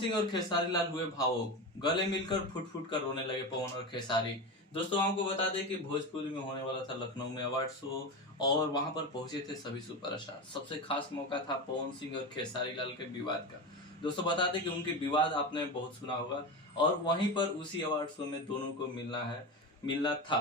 सिंह और खेसारी लाल हुए भावुक, गले मिलकर फुट फुट कर रोने लगे पवन और खेसारी। दोस्तों आपको बता दें कि भोजपुरी में होने वाला था लखनऊ में अवार्ड शो और वहां पर पहुंचे थे सभी सुपरस्टार। सबसे खास मौका था पवन सिंह और खेसारी लाल के विवाद का। दोस्तों बता दें कि उनके विवाद आपने बहुत सुना होगा और वहीं पर उसी अवार्ड शो में दोनों को मिलना था।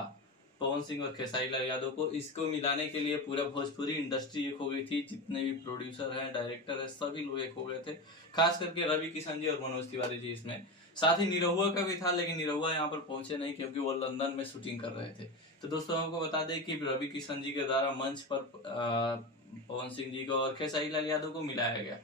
पवन सिंह और खेसारी लाल यादव को इसको मिलाने के लिए पूरा भोजपुरी इंडस्ट्री एक हो गई थी। जितने भी प्रोड्यूसर हैं, डायरेक्टर हैं, सभी लोग एक हो गए थे। खास करके रवि किशन जी और मनोज तिवारी जी इसमें, साथ ही निरहुआ का भी था, लेकिन निरहुआ यहाँ पर पहुंचे नहीं क्योंकि वो लंदन में शूटिंग कर रहे थे। तो दोस्तों हमको बता दें कि रवि किशन जी के द्वारा मंच पर पवन सिंह जी को और खेसारी लाल यादव को मिलाया गया।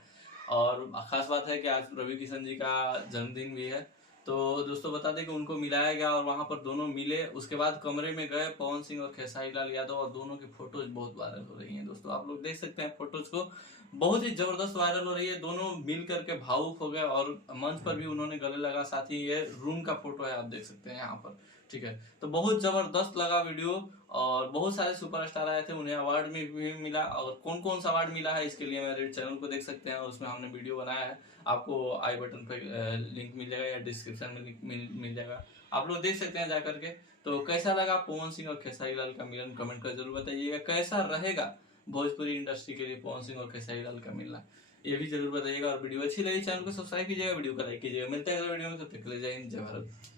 और खास बात है कि आज रवि किशन जी का जन्मदिन भी है। तो दोस्तों बता दें कि उनको मिलाया गया और वहां पर दोनों मिले। उसके बाद कमरे में गए पवन सिंह और खेसारी लाल यादव और दोनों की फोटोज बहुत वायरल हो रही हैं। दोस्तों आप लोग देख सकते हैं फोटोज को, बहुत ही जबरदस्त वायरल हो रही है। दोनों मिल करके भावुक हो गए और मंच पर भी उन्होंने गले लगा। साथ ही ये रूम का फोटो है, आप देख सकते हैं यहाँ पर, ठीक है। तो बहुत जबरदस्त लगा वीडियो और बहुत सारे सुपरस्टार आए थे, उन्हें अवार्ड में भी मिला। और कौन कौन सा अवार्ड मिला है इसके लिए मेरे चैनल को देख सकते हैं, उसमें हमने वीडियो बनाया है। आपको आई बटन पे लिंक मिल जाएगा या डिस्क्रिप्शन में लिंक मिल जाएगा, आप लोग देख सकते हैं जा करके। तो कैसा लगा पवन सिंह और खेसारी लाल का मिलन, कमेंट कर जरूर बताइएगा। कैसा रहेगा भोजपुरी इंडस्ट्री के लिए पवन सिंह और खेसारी लाल का मिलना, ये भी जरूर बताइएगा। और वीडियो अच्छी लगी चैनल को सब्सक्राइब कीजिएगा, वीडियो को लाइक कीजिएगा। मिलता है अगले वीडियो में, तब तक के लिए जय हिंद, जय भारत।